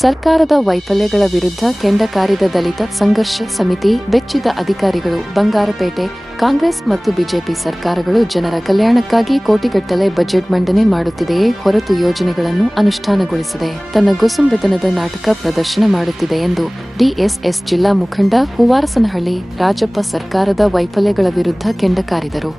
ಸರ್ಕಾರದ ವೈಫಲ್ಯಗಳ ವಿರುದ್ಧ ಕೆಂಡ ಕಾರಿದ ದಲಿತ ಸಂಘರ್ಷ ಸಮಿತಿ ಬೆಚ್ಚಿದ ಅಧಿಕಾರಿಗಳು ಬಂಗಾರಪೇಟೆ, ಕಾಂಗ್ರೆಸ್ ಮತ್ತು ಬಿಜೆಪಿ ಸರ್ಕಾರಗಳು ಜನರ ಕಲ್ಯಾಣಕ್ಕಾಗಿ ಕೋಟಿಗಟ್ಟಲೆ ಬಜೆಟ್ ಮಂಡನೆ ಮಾಡುತ್ತಿದೆಯೇ ಹೊರತು ಯೋಜನೆಗಳನ್ನು ಅನುಷ್ಠಾನಗೊಳಿಸದೆ ತನ್ನ ಗುಸುಂಬೆತನದ ನಾಟಕ ಪ್ರದರ್ಶನ ಮಾಡುತ್ತಿದೆ ಎಂದು ಡಿಎಸ್ಎಸ್ ಜಿಲ್ಲಾ ಮುಖಂಡ ಹೂವಾರಸನಹಳ್ಳಿ ರಾಜಪ್ಪ ಸರ್ಕಾರದ ವೈಫಲ್ಯಗಳ ವಿರುದ್ಧ ಕೆಂಡ ಕಾರಿದರು.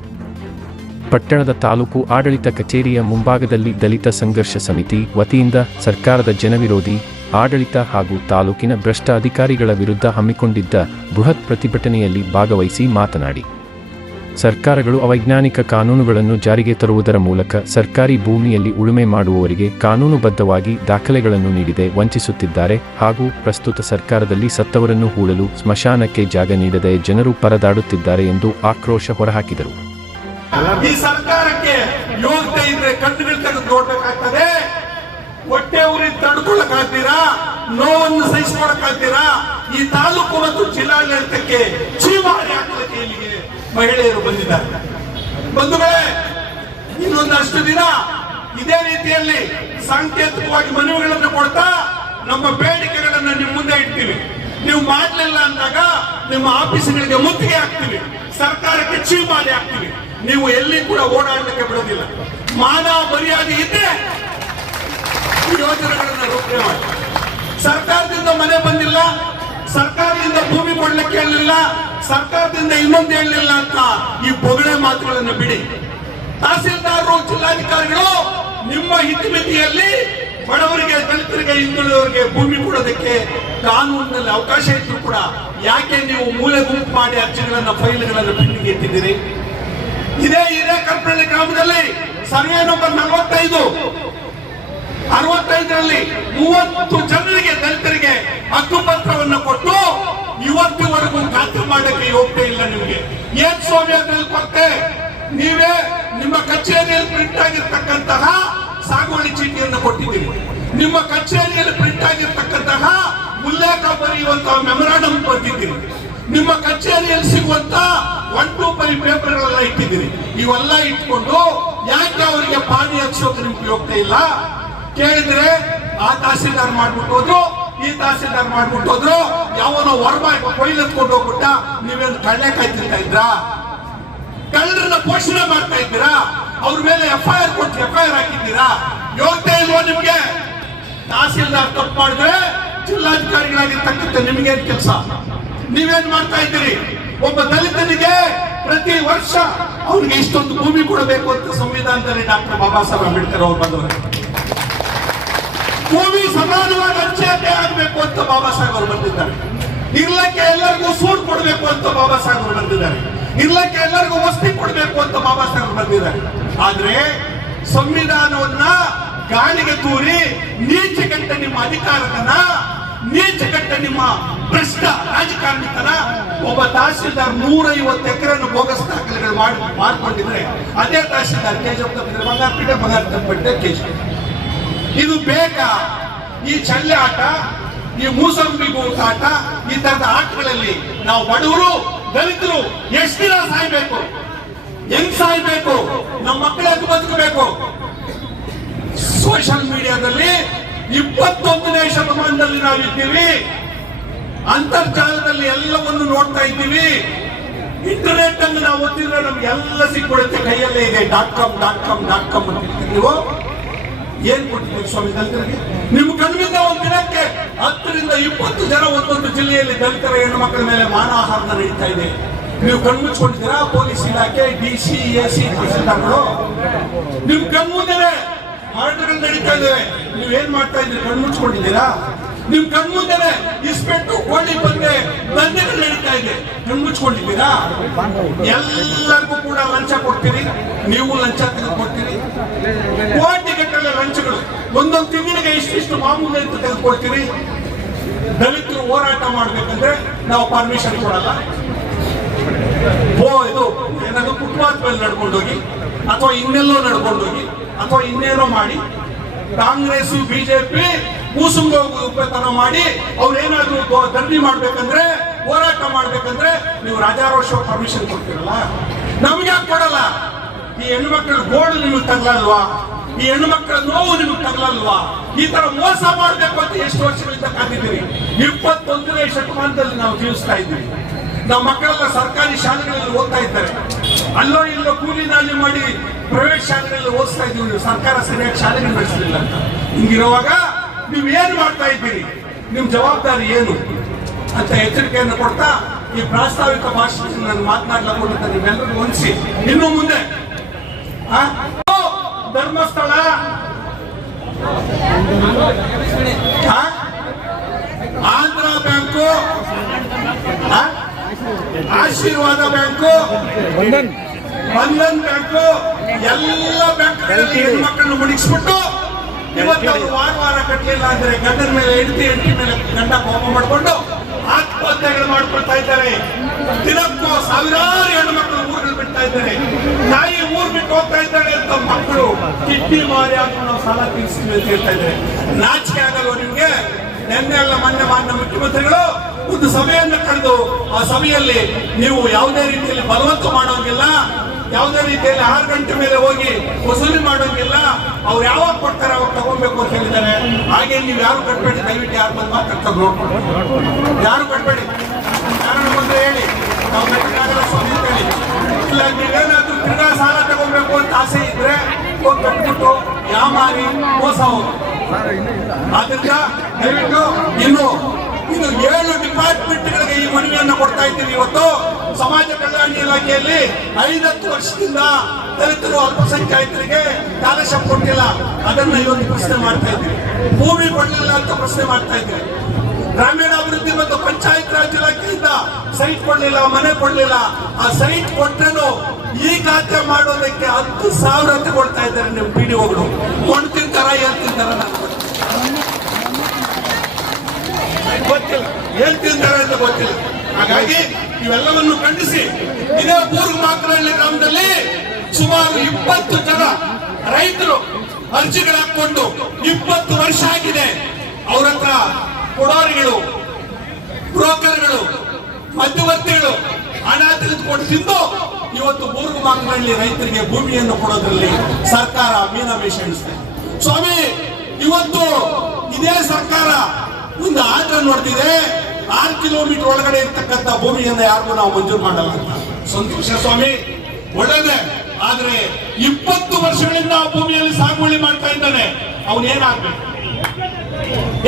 ಪಟ್ಟಣದ ತಾಲೂಕು ಆಡಳಿತ ಕಚೇರಿಯ ಮುಂಭಾಗದಲ್ಲಿ ದಲಿತ ಸಂಘರ್ಷ ಸಮಿತಿ ವತಿಯಿಂದ ಸರ್ಕಾರದ ಜನವಿರೋಧಿ ಆಡಳಿತ ಹಾಗೂ ತಾಲೂಕಿನ ಭ್ರಷ್ಟ ಅಧಿಕಾರಿಗಳ ವಿರುದ್ಧ ಹಮ್ಮಿಕೊಂಡಿದ್ದ ಬೃಹತ್ ಪ್ರತಿಭಟನೆಯಲ್ಲಿ ಭಾಗವಹಿಸಿ ಮಾತನಾಡಿ. ಸರ್ಕಾರಗಳು ಅವೈಜ್ಞಾನಿಕ ಕಾನೂನುಗಳನ್ನು ಜಾರಿಗೆ ತರುವುದರ ಮೂಲಕ ಸರ್ಕಾರಿ ಭೂಮಿಯಲ್ಲಿ ಉಳುಮೆ ಮಾಡುವವರಿಗೆ ಕಾನೂನುಬದ್ಧವಾಗಿ ದಾಖಲೆಗಳನ್ನು ನೀಡದೆ ವಂಚಿಸುತ್ತಿದ್ದಾರೆ ಹಾಗೂ ಪ್ರಸ್ತುತ ಸರ್ಕಾರದಲ್ಲಿ ಸತ್ತವರನ್ನು ಹೂಳಲು ಸ್ಮಶಾನಕ್ಕೆ ಜಾಗ ನೀಡದೆ ಜನರು ಪರದಾಡುತ್ತಿದ್ದಾರೆ ಎಂದು ಆಕ್ರೋಶ ಹೊರಹಾಕಿದರು. ಈ ಸರ್ಕಾರಕ್ಕೆ ಯೋಗ್ಯತೆ ಇದ್ರೆ ಕಣ್ಣುಗಳು ತೆಗೆದು ನೋಡ್ಬೇಕಾಗ್ತದೆ. ಹೊಟ್ಟೆ ಊರಿಗೆ ತಡ್ಕೊಳಕ್ ಆಗ್ತೀರಾ? ನೋವನ್ನು ಸಹಿಸ್ಕೊಳಕ್ಕಾಗ್ತೀರಾ ಈ ತಾಲೂಕು ಮತ್ತು ಜಿಲ್ಲಾಡಳಿತಕ್ಕೆ ಚೀಮಾರಿ ಹಾಕಲಿಕ್ಕೆ ಇಲ್ಲಿಗೆ ಮಹಿಳೆಯರು ಬಂದಿದ್ದಾರೆ. ಬಂಧುಗಳೇ, ಇನ್ನೊಂದಷ್ಟು ದಿನ ಇದೇ ರೀತಿಯಲ್ಲಿ ಸಾಂಕೇತಿಕವಾಗಿ ಮನವಿಗಳನ್ನು ಕೊಡ್ತಾ ನಮ್ಮ ಬೇಡಿಕೆಗಳನ್ನು ನಿಮ್ಮ ಮುಂದೆ ಇಡ್ತೀವಿ. ನೀವು ಮಾಡಲಿಲ್ಲ ಅಂದಾಗ ನಿಮ್ಮ ಆಫೀಸ್ಗಳಿಗೆ ಮುತ್ತಿಗೆ ಹಾಕ್ತೀವಿ. ಸರ್ಕಾರಕ್ಕೆ ಚೀಮಾರಿ ಹಾಕ್ತೀವಿ. ನೀವು ಎಲ್ಲಿ ಕೂಡ ಓಡಾಡಲಿಕ್ಕೆ ಬಿಡೋದಿಲ್ಲ. ಮಾನವ ಮರ್ಯಾದೆ ಇದ್ರೆ ಈ ಯೋಜನೆಗಳನ್ನ ರೂಪಣೆ ಮಾಡಿ ಸರ್ಕಾರದಿಂದ ಮನೆ ಬಂದಿಲ್ಲ, ಸರ್ಕಾರದಿಂದ ಭೂಮಿ ಕೊಡ್ಲಿಕ್ಕೆ ಹೇಳಲಿಲ್ಲ, ಸರ್ಕಾರದಿಂದ ಇನ್ನೊಂದು ಹೇಳಲಿಲ್ಲ ಅಂತ ಈ ಬೊಗಳೆ ಮಾತುಗಳನ್ನು ಬಿಡಿ. ತಹಸೀಲ್ದಾರರು, ಜಿಲ್ಲಾಧಿಕಾರಿಗಳು ನಿಮ್ಮ ಹಿತಮಿತಿಯಲ್ಲಿ ಬಡವರಿಗೆ, ದಲಿತರಿಗೆ, ಹಿಂದುಳಿದವರಿಗೆ ಭೂಮಿ ಕೊಡೋದಕ್ಕೆ ಕಾನೂನಿನಲ್ಲಿ ಅವಕಾಶ ಇದ್ರು ಕೂಡ ಯಾಕೆ ನೀವು ಮೂಲೆ ಗುಂಪು ಮಾಡಿ ಅರ್ಜಿಗಳನ್ನ, ಫೈಲ್ಗಳನ್ನು ಬಿಡಿಗೆ ಇಟ್ಟಿದ್ದೀರಿ ಇದೇ ಇದೇ ಕರ್ಪಳ್ಳಿ ಗ್ರಾಮದಲ್ಲಿ ಸರ್ವೆ ನಂಬರ್ ನಲವತ್ತೈದು. ಅರವತ್ತೈದರಲ್ಲಿ ಮೂವತ್ತು ಜನರಿಗೆ ದಲಿತರಿಗೆ ಹಕ್ಕುಪತ್ರವನ್ನು ಕೊಟ್ಟು ಇವತ್ತಿವರೆಗೂ ಖಾತ್ರಿ ಮಾಡಕ್ಕೆ ಹೋಗ್ತಾ ಇಲ್ಲ ನಿಮಗೆ. ಏನ್ ಸ್ವಾಮಿ ಅದ್ರಲ್ಲಿ ಕೊಟ್ಟೆ ನೀವೇ ನಿಮ್ಮ ಕಚೇರಿಯಲ್ಲಿ ಪ್ರಿಂಟ್ ಆಗಿರ್ತಕ್ಕಂತಹ ಸಾಗುವಳಿ ಚೀಟಿಯನ್ನು ಕೊಟ್ಟಿದ್ದೀರಿ. ನಿಮ್ಮ ಕಚೇರಿಯಲ್ಲಿ ಪ್ರಿಂಟ್ ಆಗಿರ್ತಕ್ಕಂತಹ ಉಲ್ಲೇಖ ಬರೆಯುವಂತಹ ಮೆಮೊರಾಂಡಮ್ ಕೊಟ್ಟಿದ್ದೀರಿ. ನಿಮ್ಮ ಕಚೇರಿಯಲ್ಲಿ ಸಿಗುವಂತ ಒನ್ ಟೂ ಫೈವ್ ಪೇಪರ್ಗಳೆಲ್ಲ ಇಟ್ಟಿದ್ದೀರಿ. ಇವೆಲ್ಲ ಇಟ್ಕೊಂಡು ಯಾಕೆ ಅವರಿಗೆ ಪಾನಿ ಹಚ್ಚೋಕೆ ನಿಮ್ಗೆ ಹೋಗ್ತಾ ಇಲ್ಲ? ಕೇಳಿದ್ರೆ ಆ ತಹಸೀಲ್ದಾರ್ ಮಾಡ್ಬಿಟ್ಟು ಹೋದ್ರು, ಈ ತಹಸೀಲ್ದಾರ್ ಮಾಡ್ಬಿಟ್ಟು ಹೋದ್ರು, ಯಾವನೋ ವರ್ಮ ಕೊಯ್ಲು ಎತ್ಕೊಂಡು ಹೋಗ್ಬಿಟ್ಟ, ನೀವೇನು ಕಳ್ಳೆಕಾಯಿ ತಿಂತಾ ಇದ್ರಾ? ಕಳ್ಳರನ್ನ ಪೋಷಣೆ ಮಾಡ್ತಾ ಇದ್ದೀರಾ? ಅವ್ರ ಮೇಲೆ ಎಫ್ ಐ ಆರ್ ಕೊಟ್ಟು ಎಫ್ ಐ ಆರ್ ಹಾಕಿದ್ದೀರಾ? ಯೋಗ್ಯತೆ ಇಲ್ವೋ ನಿಮ್ಗೆ? ತಹಸೀಲ್ದಾರ್ ತಪ್ಪು ಮಾಡಿದ್ರೆ ಜಿಲ್ಲಾಧಿಕಾರಿಗಳಾಗಿರ್ತಕ್ಕಂಥ ನಿಮ್ಗೇನ್ ಕೆಲಸ? ನೀವೇನ್ ಮಾಡ್ತಾ ಇದ್ದೀರಿ? ಒಬ್ಬ ದಲಿತನಿಗೆ ಪ್ರತಿ ವರ್ಷ ಅವ್ರಿಗೆ ಇಷ್ಟೊಂದು ಭೂಮಿ ಕೊಡಬೇಕು ಅಂತ ಸಂವಿಧಾನದಲ್ಲಿ ಡಾಕ್ಟರ್ ಬಾಬಾ ಸಾಹೇಬ್ ಅಂಬೇಡ್ಕರ್ ಅವರು ಬಂದವರು. ಭೂಮಿ ಸಮಾನವಾಗಿ ಹಂಚಿಕೆ ಆಗಬೇಕು ಅಂತ ಬಾಬಾ ಸಾಹೇಬ್ ಅವರು ಬಂದಿದ್ದಾರೆ. ಇರ್ಲಕ್ಕೆ ಎಲ್ಲರಿಗೂ ಸೂಟ್ ಕೊಡಬೇಕು ಅಂತ ಬಾಬಾ ಸಾಹೇಬ್ ಅವರು ಬಂದಿದ್ದಾರೆ. ಇರ್ಲಕ್ಕೆ ಎಲ್ಲರಿಗೂ ವಸ್ತಿ ಕೊಡಬೇಕು ಅಂತ ಬಾಬಾ ಸಾಹೇಬ್ ಬಂದಿದ್ದಾರೆ. ಆದ್ರೆ ಸಂವಿಧಾನವನ್ನ ಗಾಳಿಗೆ ತೂರಿ ನೀಚಗಟ್ಟ ನಿಮ್ಮ ಅಧಿಕಾರತನ ನೀಚಗಟ್ಟ ನಿಮ್ಮ ಭ್ರಷ್ಟ ರಾಜಕಾರಣಿತನ ಒಬ್ಬ ತಹಸೀಲ್ದಾರ್ ನೂರೈವತ್ತು ಎಕರೆಯನ್ನು ಬೋಗಸ್ ದಾಖಲೆಗಳು ಮಾಡಿ ಮಾಡ್ಕೊಂಡಿದ್ರೆ, ಅದೇ ತಹಸೀಲ್ದಾರ್ ಕೆಜಿ ಬಂಗಾರಪೇಟೆ ಬಂಗಾರ ತಪ್ಪಿಟ್ಟೆ ಕೆಜಿಎಫ್ ಇದು ಬೇಕಾ ಈ ಚಳ್ಳೆ ಆಟ, ಈ ಮೂಸಂಬಿ ಆಟ, ಈ ತರದ ಆಟಗಳಲ್ಲಿ ನಾವು ಬಡವರು, ದಲಿತರು ಎಷ್ಟು ದಿನ ಸಾಯ್ಬೇಕು? ಹೆಂಗ್ ಸಾಯ್ಬೇಕು? ನಮ್ಮ ಮಕ್ಕಳಿಗೆ ಬದುಕಬೇಕು? ಸೋಷಿಯಲ್ ಮೀಡಿಯಾದಲ್ಲಿ ಇಪ್ಪತ್ತೊಂದನೇ ಶತಮಾನದಲ್ಲಿ ನಾವಿದ್ದೀವಿ. ಅಂತರ್ಜಾಲದಲ್ಲಿ ಎಲ್ಲವನ್ನು ನೋಡ್ತಾ ಇದ್ದೀವಿ. ಇಂಟರ್ನೆಟ್ ಅನ್ನು ನಾವು ಓದಿದ್ರೆ ನಮ್ಗೆ ಎಲ್ಲ ಸಿಕ್ಬಿಡುತ್ತೆ ಕೈಯಲ್ಲೇ ಇದೆ. Dot com dot com dot com ಅಂತ ನೀವು. ಏನ್ ಕೊಟ್ಟಿದ್ದೀವಿ ಸ್ವಾಮಿ ದಲಿತರಿಗೆ? ನಿಮ್ಮ ಕಣ್ಣಿಂದ ಒಂದು ದಿನಕ್ಕೆ ಹತ್ತರಿಂದ ಇಪ್ಪತ್ತು ಜನ ಒಂದೊಂದು ಜಿಲ್ಲೆಯಲ್ಲಿ ದಲಿತರ ಹೆಣ್ಣು ಮಕ್ಕಳ ಮೇಲೆ ಮಾನಹಾರ ನಡೀತಾ ಇದೆ. ನೀವು ಕಣ್ಮುಚ್ಕೊಂಡಿದ್ದೀರಾ ಪೊಲೀಸ್ ಇಲಾಖೆ, ಡಿ ಸಿ, ಎ ಸಿ, ತಹಸೀಲ್ದಾರ್ಗಳು? ನಿಮ್ ಮಾರಾಟಗಳು ನಡೀತಾ ಇದೆ. ನೀವು ಏನ್ ಮಾಡ್ತಾ ಇದ್ದೀರಿ? ಕಣ್ಮುಚ್ಕೊಂಡಿದ್ದೀರಾ ನಿಮ್ ಮುಂದೆ ಇಸ್ಪೆಟ್ಟು ಕೋಳಿ ಬಂದೆ. ದಂಧೆಗಳು ನಡೀತಾ ಇದೆ. ಕಣ್ಮುಚ್ಕೊಂಡಿದ್ದೀರಾ ಎಲ್ಲರಿಗೂ ಕೂಡ ಲಂಚ ಕೊಡ್ತೀರಿ. ನೀವು ಲಂಚ ತೆಗೆದುಕೊಡ್ತೀರಿ ಕೋಟಿ ಗಟ್ಟಲೆ ಲಂಚಗಳು. ಒಂದೊಂದು ತಿಂಗಳಿಗೆ ಇಷ್ಟಿಷ್ಟು ಮಾಮೂಲಿ ಅಂತ ತೆಗೆದುಕೊಡ್ತೀರಿ ದಲಿತರು ಹೋರಾಟ ಮಾಡ್ಬೇಕಂದ್ರೆ ನಾವು ಪರ್ಮಿಷನ್ ಕೊಡಲ್ಲ. ಓ, ಇದು ಏನಾದ್ರು ಫುಟ್ಪಾತ್ ಮೇಲೆ ನಡ್ಕೊಂಡೋಗಿ ಅಥವಾ ಇನ್ನೆಲ್ಲೋ ನಡ್ಕೊಂಡೋಗಿ ಅಥವಾ ಇನ್ನೇನೋ ಮಾಡಿ ಕಾಂಗ್ರೆಸ್ ಬಿಜೆಪಿ ಕೂಸುಂಗೋಪತನ ಮಾಡಿ ಅವ್ರು ಏನಾದ್ರೂ ಗೋ- ಧರಣಿ ಮಾಡ್ಬೇಕಂದ್ರೆ, ಹೋರಾಟ ಮಾಡ್ಬೇಕಂದ್ರೆ ನೀವು ರಾಜಾರೋಷ ಪರ್ಮಿಷನ್ ಕೊಡ್ತೀರಲ್ಲ? ನಮ್ಗೆ ಯಾಕೆ ಕೊಡಲ್ಲ? ಈ ಹೆಣ್ಮಕ್ಳ ಗೋಳು ನಿಮಗೆ ತಗಲಲ್ವಾ? ಈ ಹೆಣ್ಮಕ್ಳ ನೋವು ನಿಮಗೆ ತಗಲಲ್ವಾ? ಈ ತರ ಮೋಸ ಮಾಡಬೇಕು ಅಂತ ಎಷ್ಟು ವರ್ಷಗಳಿಂದ ಕಾದಿದ್ದೀರಿ? ಇಪ್ಪತ್ತೊಂದನೇ ಶತಮಾನದಲ್ಲಿ ನಾವು ಜೀವಿಸ್ತಾ ಇದ್ದೀವಿ. ನಮ್ಮ ಮಕ್ಕಳೆಲ್ಲ ಸರ್ಕಾರಿ ಶಾಲೆಗಳಲ್ಲಿ ಓದ್ತಾ ಇದ್ದಾರೆ. ಅಲ್ಲೋ ಇಲ್ಲೋ ಕೂಲಿ ನಾಲಿ ಮಾಡಿ ಪ್ರೈವೇಟ್ ಶಾಲೆಗಳಲ್ಲಿ ಓದಿಸ್ತಾ ಇದ್ದೀವಿ ನೀವು. ಸರ್ಕಾರ ಸರಿಯಾಗಿ ಶಾಲೆಗಳು ನಡೆಸಲಿಲ್ಲ ಅಂತ. ಹಿಂಗಿರುವಾಗ ನೀವು ಏನು ಮಾಡ್ತಾ ಇದ್ದೀರಿ? ನಿಮ್ಮ ಜವಾಬ್ದಾರಿ ಏನು? ಅಂತ ಎಚ್ಚರಿಕೆಯನ್ನು ಕೊಡ್ತಾ ಈ ಪ್ರಾಸ್ತಾವಿಕ ಭಾಷಣದಲ್ಲಿ ನಾನು ಮಾತನಾಡಲಾಗುವಂತ ನೀವೆಲ್ಲರಿಗೂ ಹೊಂದಿಸಿ ಇನ್ನು ಮುಂದೆ? Dharmasthala? Andhra bank? Ashirvad bank. Bandhan bank ಎಲ್ಲ ಬ್ಯಾಂಕ್ ಹೆಣ್ಮಕ್ಳನ್ನು ಮುಡಿಸ್ಬಿಟ್ಟು ಇವತ್ತು ಅವರು ವಾರ ವಾರ ಕಟ್ಟಲಿಲ್ಲ ಅಂದ್ರೆ ಗಂಡನ ಮೇಲೆ ಹೆಂಡತಿ ಹೆಂಡತಿ ಮೇಲೆ ಗಂಡ ಕೋಪ ಮಾಡಿಕೊಂಡು ಆತ್ಮಹತ್ಯೆಗಳು ಮಾಡ್ಕೊಳ್ತಾ ಇದ್ದಾರೆ. ದಿನಕ್ಕೂ ಸಾವಿರಾರು ಹೆಣ್ಣು ಮಕ್ಕಳು ಊರುಗಳು ಬಿಡ್ತಾ ಇದ್ದಾರೆ. ತಾಯಿ ಊರ್ ಬಿಟ್ಟು ಹೋಗ್ತಾ ಇದ್ದಾಳೆ ಅಂತ ಮಕ್ಕಳು ಕಿಡ್ನಿ ಮಾರಿ ಆದ್ರೂ ನಾವು ಸಾಲ ತೀರಿಸ್ತೀವಿ ಅಂತ ಹೇಳ್ತಾ ಇದ್ದಾರೆ. ನಾಚಿಕೆ ಆಗಲ್ವ ನಿಮ್ಗೆ? ನಿನ್ನೆ ಎಲ್ಲ ಮೊನ್ನೆ ಮಾನ್ಯ ಮುಖ್ಯಮಂತ್ರಿಗಳು ಒಂದು ಸಭೆಯನ್ನ ಕರೆದು ಆ ಸಭೆಯಲ್ಲಿ ನೀವು ಯಾವುದೇ ರೀತಿಯಲ್ಲಿ ಬಲವಂತ ಮಾಡೋಂಗಿಲ್ಲ. ಯಾವುದೇ ರೀತಿಯಲ್ಲಿ ಆರು ಗಂಟೆ ಮೇಲೆ ಹೋಗಿ ವಸೂಲಿ ಮಾಡೋಂಗಿಲ್ಲ, ಅವ್ರು ಯಾವಾಗ ಕೊಡ್ತಾರೆ ಅವಾಗ ತಗೊಬೇಕು ಅಂತ ಹೇಳಿದ್ದಾರೆ. ಹಾಗೆ ನೀವು ಯಾರು ಕಟ್ಬೇಡಿ ದಯವಿಟ್ಟು ಯಾರು ಬಂದು ಮಾತಾಡ್ತಾರೆ ನೋಡ್ಕೊಂಡು ಯಾರು ಕಟ್ಬೇಡಿ ಯಾರು ಬಂದ್ರೆ ಹೇಳಿ? ನಾವು ಕಟ್ಟಕ್ಕಾಗಲ್ಲ ಹೇಳಿ. ಇಲ್ಲ, ನೀವೇನಾದ್ರೂ ಕ್ರೀಡಾ ಸಾಲ ತಗೋಬೇಕು ಅಂತ ಆಸೆ ಇದ್ರೆ ಹೋಗಿ ಕಟ್ಬಿಟ್ಟು ಯಾಮಾರಿ ಮೋಸ ಹೋಗಿ. ಆದ್ರಿಂದ ದಯವಿಟ್ಟು ಇನ್ನು ಇದು ಏಳು ಡಿಪಾರ್ಟ್ಮೆಂಟ್ಗಳಿಗೆ ಈ ಮನವಿಯನ್ನು ಕೊಡ್ತಾ ಇದ್ದೀವಿ ಇವತ್ತು. ಸಮಾಜ ಕಲ್ಯಾಣ ಇಲಾಖೆಯಲ್ಲಿ ಐದತ್ತು ವರ್ಷದಿಂದ ದಲಿತರು ಅಲ್ಪಸಂಖ್ಯಾತರಿಗೆ ಸ್ಕಾಲರ್ಶಿಪ್ ಕೊಟ್ಟಿಲ್ಲ. ಅದನ್ನ ಇವತ್ತು ಪ್ರಶ್ನೆ ಮಾಡ್ತಾ ಇದ್ದೀವಿ. ಭೂಮಿ ಕೊಡಲಿಲ್ಲ ಅಂತ ಪ್ರಶ್ನೆ ಮಾಡ್ತಾ ಇದ್ದೀವಿ. ಗ್ರಾಮೀಣಾಭಿವೃದ್ಧಿ ಮತ್ತು ಪಂಚಾಯತ್ ರಾಜ್ ಇಲಾಖೆಯಿಂದ ಸೈಟ್ ಕೊಡ್ಲಿಲ್ಲ, ಮನೆ ಕೊಡ್ಲಿಲ್ಲ. ಆ ಸೈಟ್ ಕೊಟ್ಟನು ಈ ಖಾತೆ ಮಾಡೋದಕ್ಕೆ ಹತ್ತು ಸಾವಿರ ಕೊಡ್ತಾ ಇದ್ದಾರೆ ನೀವು ಪಿ ಡಿ ಒಗಳು ಕೊಂಡು ತಿಂತಾರ ಏನ್ ಗೊತ್ತಿಲ್ಲ. ಏನ್ ಅಂತ ಗೊತ್ತಿಲ್ಲ. ಹಾಗಾಗಿ ಇವೆಲ್ಲವನ್ನು ಖಂಡಿಸಿ, ಇದೇ ಪೂರ್ವ ಗ್ರಾಮದಲ್ಲಿ ಸುಮಾರು ಇಪ್ಪತ್ತು ಜನ ರೈತರು ಅರ್ಜಿಗಳಾಕೊಂಡು ಇಪ್ಪತ್ತು ವರ್ಷ ಆಗಿದೆ. ಅವ್ರ ಹತ್ರ ಕೊಡೋರಿಗಳು, ಬ್ರೋಕರ್ಗಳು, ಮಧ್ಯವರ್ತಿಗಳು ಹಣ ತೆಗೆದುಕೊಂಡು ತಿಂದು ಇವತ್ತು ಮೂರು ಮಾಕರಹಳ್ಳಿ ರೈತರಿಗೆ ಭೂಮಿಯನ್ನು ಕೊಡೋದ್ರಲ್ಲಿ ಸರ್ಕಾರ ಮೀನಾಮೇಷ ಎಣಿಸಿದೆ ಸ್ವಾಮಿ, ಇವತ್ತು ಇದೇ ಸರ್ಕಾರ ಒಂದು ಆಟ ನೋಡ್ತಿದೆ. ಆರು ಕಿಲೋಮೀಟರ್ ಒಳಗಡೆ ಇರ್ತಕ್ಕಂಥ ಭೂಮಿಯನ್ನು ಯಾರಿಗೂ ನಾವು ಮಂಜೂರು ಮಾಡಲ್ಲ ಅಂತ. ಸಂತೋಷ ಸ್ವಾಮಿ, ಒಳ್ಳೆದೆ. ಆದ್ರೆ ಇಪ್ಪತ್ತು ವರ್ಷಗಳಿಂದ ಆ ಭೂಮಿಯಲ್ಲಿ ಸಾಗುವಳಿ ಮಾಡ್ತಾ ಇದ್ದಾನೆ. ಅವನು ಏನಾಗ್ಬೇಕು?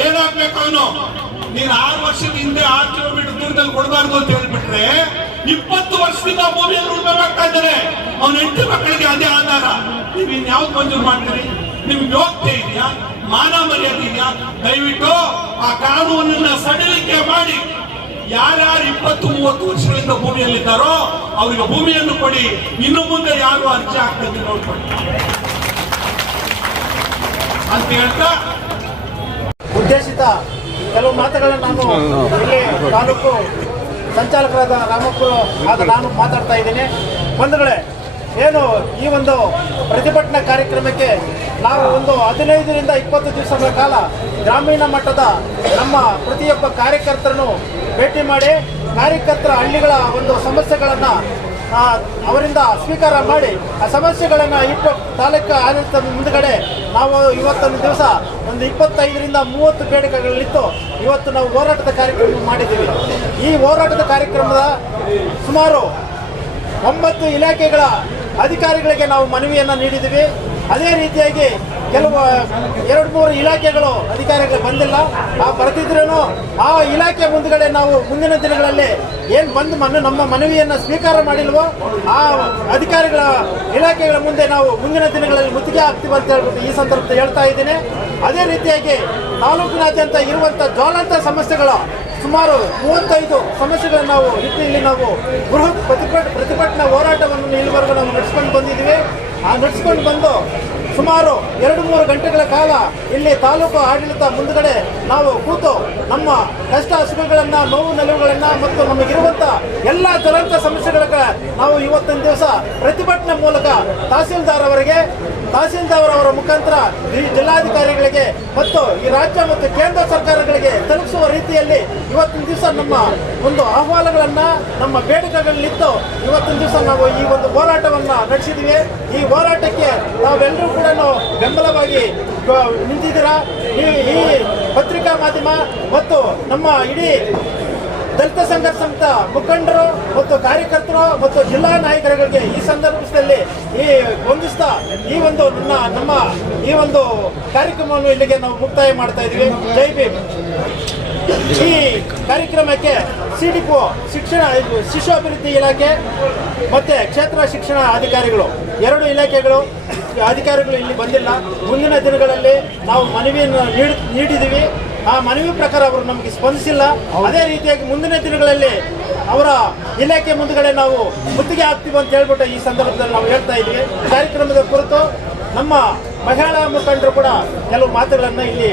ಏನಾಗ್ಬೇಕು ಅವನು? ನೀನು ಆರು ವರ್ಷದ ಹಿಂದೆ ಆರು ಕಿಲೋಮೀಟರ್ ದೂರದಲ್ಲಿ ಕೊಡಬಾರ್ದು ಅಂತ ಹೇಳ್ಬಿಟ್ರೆ ಇಪ್ಪತ್ತು ವರ್ಷದಿಂದ ಆ ಭೂಮಿಯಲ್ಲಿ ಉಳ್ಮೆ ಮಾಡ್ತಾ ಇದ್ದಾರೆ ಅವನ ಹೆಂಡತಿ ಮಕ್ಕಳಿಗೆ ಅದೇ ಆಧಾರ. ನೀವು ಇನ್ಯಾವ್ದು ಮಂಜೂರು ಮಾಡ್ತೀರಿ? ನಿಮ್ಗೆ ಯೋಗ್ಯತೆ ಇದೆಯಾ? ಮಾನ ಮರ್ಯಾದೆ ಇದೆಯಾ? ದಯವಿಟ್ಟು ಆ ಕಾನೂನನ್ನ ಸಡಿಲಿಕೆ ಮಾಡಿ ಯಾರ್ಯಾರು ಇಪ್ಪತ್ತು ಮೂವತ್ತು ವರ್ಷಗಳಿಂದ ಭೂಮಿಯಲ್ಲಿದ್ದಾರೋ ಅವರಿಗೆ ಭೂಮಿಯನ್ನು ಕೊಡಿ. ಇನ್ನು ಮುಂದೆ ಯಾರು ಅರ್ಜಿ ಹಾಕ್ತದೆ ನೋಡ್ಕೊಂಡು ಅಂತ ಹೇಳ್ತಾ ಉದ್ದೇಶಿತ ಕೆಲವು ಮಾತುಗಳನ್ನು ನಾನು ಇಲ್ಲಿ ತಾಲೂಕು ಸಂಚಾಲಕರಾದ ರಾಮಪುರ ಆದ ನಾನು ಮಾತಾಡ್ತಾ ಇದ್ದೀನಿ. ಬಂಧುಗಳೇ ಏನು ಈ ಒಂದು ಪ್ರತಿಭಟನಾ ಕಾರ್ಯಕ್ರಮಕ್ಕೆ ನಾವು ಒಂದು ಹದಿನೈದರಿಂದ ಇಪ್ಪತ್ತು ದಿವಸಗಳ ಕಾಲ ಗ್ರಾಮೀಣ ಮಟ್ಟದ ನಮ್ಮ ಪ್ರತಿಯೊಬ್ಬ ಕಾರ್ಯಕರ್ತರನ್ನು ಭೇಟಿ ಮಾಡಿ ಕಾರ್ಯಕರ್ತರ ಹಳ್ಳಿಗಳ ಒಂದು ಸಮಸ್ಯೆಗಳನ್ನು ಅವರಿಂದ ಸ್ವೀಕಾರ ಮಾಡಿ ಆ ಸಮಸ್ಯೆಗಳನ್ನು ಇಟ್ಟು ತಾಲೂಕು ಆಡಳಿತದ ಮುಂದುಗಡೆ ನಾವು ಇವತ್ತೊಂದು ದಿವಸ ಒಂದು ಇಪ್ಪತ್ತೈದರಿಂದ ಮೂವತ್ತು ಬೇಡಿಕೆಗಳಲ್ಲಿತ್ತು ಇವತ್ತು ನಾವು ಹೋರಾಟದ ಕಾರ್ಯಕ್ರಮ ಮಾಡಿದ್ದೀವಿ. ಈ ಹೋರಾಟದ ಕಾರ್ಯಕ್ರಮದ ಸುಮಾರು ಒಂಬತ್ತು ಇಲಾಖೆಗಳ ಅಧಿಕಾರಿಗಳಿಗೆ ನಾವು ಮನವಿಯನ್ನು ನೀಡಿದ್ದೀವಿ. ಅದೇ ರೀತಿಯಾಗಿ ಕೆಲವು ಎರಡು, ಮೂರು ಇಲಾಖೆಗಳು ಅಧಿಕಾರಿಗಳು ಬಂದಿಲ್ಲ. ಆ ಬರೆದಿದ್ರೂ ಆ ಇಲಾಖೆ ಮುಂದ್ಗಡೆ ನಾವು ಮುಂದಿನ ದಿನಗಳಲ್ಲಿ ಏನು ಬಂದು ಮನ, ನಮ್ಮ ಮನವಿಯನ್ನು ಸ್ವೀಕಾರ ಮಾಡಿಲ್ವೋ, ಆ ಅಧಿಕಾರಿಗಳ ಇಲಾಖೆಗಳ ಮುಂದೆ ನಾವು ಮುಂದಿನ ದಿನಗಳಲ್ಲಿ ಮುತ್ತಿಗೆ ಆಗ್ತೀವಿ ಅಂತ ಹೇಳ್ಬಿಟ್ಟು ಈ ಸಂದರ್ಭದಲ್ಲಿ ಹೇಳ್ತಾ ಇದ್ದೀನಿ. ಅದೇ ರೀತಿಯಾಗಿ ತಾಲೂಕಿನಾದ್ಯಂತ ಇರುವಂಥ ಜ್ವಾಲಂತ ಸಮಸ್ಯೆಗಳ ಸುಮಾರು ಮೂವತ್ತೈದು ಸಮಸ್ಯೆಗಳನ್ನು ನಾವು ಇಟ್ಟು ಇಲ್ಲಿ ನಾವು ಬೃಹತ್ ಪ್ರತಿಭಟ ಪ್ರತಿಭಟನಾ ಹೋರಾಟವನ್ನು ಇಲ್ಲಿವರೆಗೂ ನಾವು ನಡೆಸ್ಕೊಂಡು ಬಂದಿದ್ದೀವಿ. ಆ ನಡೆಸ್ಕೊಂಡು ಬಂದು ಸುಮಾರು ಎರಡು ಮೂರು ಗಂಟೆಗಳ ಕಾಲ ಇಲ್ಲಿ ತಾಲೂಕು ಆಡಳಿತ ಮುಂದುಗಡೆ ನಾವು ಕೂತು ನಮ್ಮ ಕಷ್ಟ ಸುಖಗಳನ್ನು, ನೋವು ನಿಲುವುಗಳನ್ನು ಮತ್ತು ನಮಗಿರುವಂಥ ಎಲ್ಲ ಜ್ವಲಂತ ಸಮಸ್ಯೆಗಳ ನಾವು ಇವತ್ತಿನ ದಿವಸ ಪ್ರತಿಭಟನೆ ಮೂಲಕ ತಹಸೀಲ್ದಾರ್ ಅವರಿಗೆ ತಹಸೀಲ್ದಾರ್ ಅವರ ಮುಖಾಂತರ ಈ ಜಿಲ್ಲಾಧಿಕಾರಿಗಳಿಗೆ ಮತ್ತು ಈ ರಾಜ್ಯ ಮತ್ತು ಕೇಂದ್ರ ಸರ್ಕಾರಗಳಿಗೆ ತಲುಪಿಸುವ ರೀತಿಯಲ್ಲಿ ಇವತ್ತಿನ ದಿವಸ ನಮ್ಮ ಒಂದು ಅಹವಾಲುಗಳನ್ನ ನಮ್ಮ ಬೇಡಿಕೆಗಳಲ್ಲಿತ್ತು ಇವತ್ತಿನ ದಿವಸ ನಾವು ಈ ಒಂದು ಹೋರಾಟವನ್ನು ನಡೆಸಿದ್ವಿ. ಈ ಹೋರಾಟಕ್ಕೆ ನಾವೆಲ್ಲರೂ ಕೂಡ ಬೆಂಬಲವಾಗಿ ನಿಂತಿದ್ದೀರಾ? ಈ ಪತ್ರಿಕಾ ಮಾಧ್ಯಮ ಮತ್ತು ನಮ್ಮ ಇಡೀ ದಲಿತ ಸಂಘರ್ಷ ಸಂಸ್ಥ ಮುಖಂಡರು ಮತ್ತು ಕಾರ್ಯಕರ್ತರು ಮತ್ತು ಜಿಲ್ಲಾ ನಾಯಕರುಗಳಿಗೆ ಈ ಸಂದರ್ಭದಲ್ಲಿ ಈ ವಂದಿಸ್ತಾ ಈ ಒಂದು ನನ್ನ, ನಮ್ಮ ಈ ಒಂದು ಕಾರ್ಯಕ್ರಮವನ್ನು ಇಲ್ಲಿಗೆ ನಾವು ಮುಕ್ತಾಯ ಮಾಡ್ತಾ ಇದೀವಿ ಜೈ ಭೀಮ್. ಈ ಕಾರ್ಯಕ್ರಮಕ್ಕೆ ಸಿಡಿಪೋ ಶಿಕ್ಷಣ, ಶಿಶು ಅಭಿವೃದ್ಧಿ ಇಲಾಖೆ ಮತ್ತೆ ಕ್ಷೇತ್ರ ಶಿಕ್ಷಣ ಅಧಿಕಾರಿಗಳು, ಎರಡು ಇಲಾಖೆಗಳು, ಅಧಿಕಾರಿಗಳು ಇಲ್ಲಿ ಬಂದಿಲ್ಲ. ಮುಂದಿನ ದಿನಗಳಲ್ಲಿ ನಾವು ಮನವಿಯನ್ನು ನೀಡ್, ನೀಡಿದ್ದೀವಿ. ಆ ಮನವಿ ಪ್ರಕಾರ ಅವರು ನಮಗೆ ಸ್ಪಂದಿಸಿಲ್ಲ. ಅದೇ ರೀತಿಯಾಗಿ ಮುಂದಿನ ದಿನಗಳಲ್ಲಿ ಅವರ ಇಲಾಖೆ ಮುಂದುಗಡೆ ನಾವು ಮುತ್ತಿಗೆ ಹಾಕ್ತೀವಿ ಅಂತ ಹೇಳ್ಬಿಟ್ಟು ಈ ಸಂದರ್ಭದಲ್ಲಿ ನಾವು ಹೇಳ್ತಾ ಇದ್ದೀವಿ ಕಾರ್ಯಕ್ರಮದ ಕುರಿತು ನಮ್ಮ ಮಹಿಳಾ ಮುಖಂಡರು ಕೂಡ ಕೆಲವು ಮಾತುಗಳನ್ನು ಇಲ್ಲಿ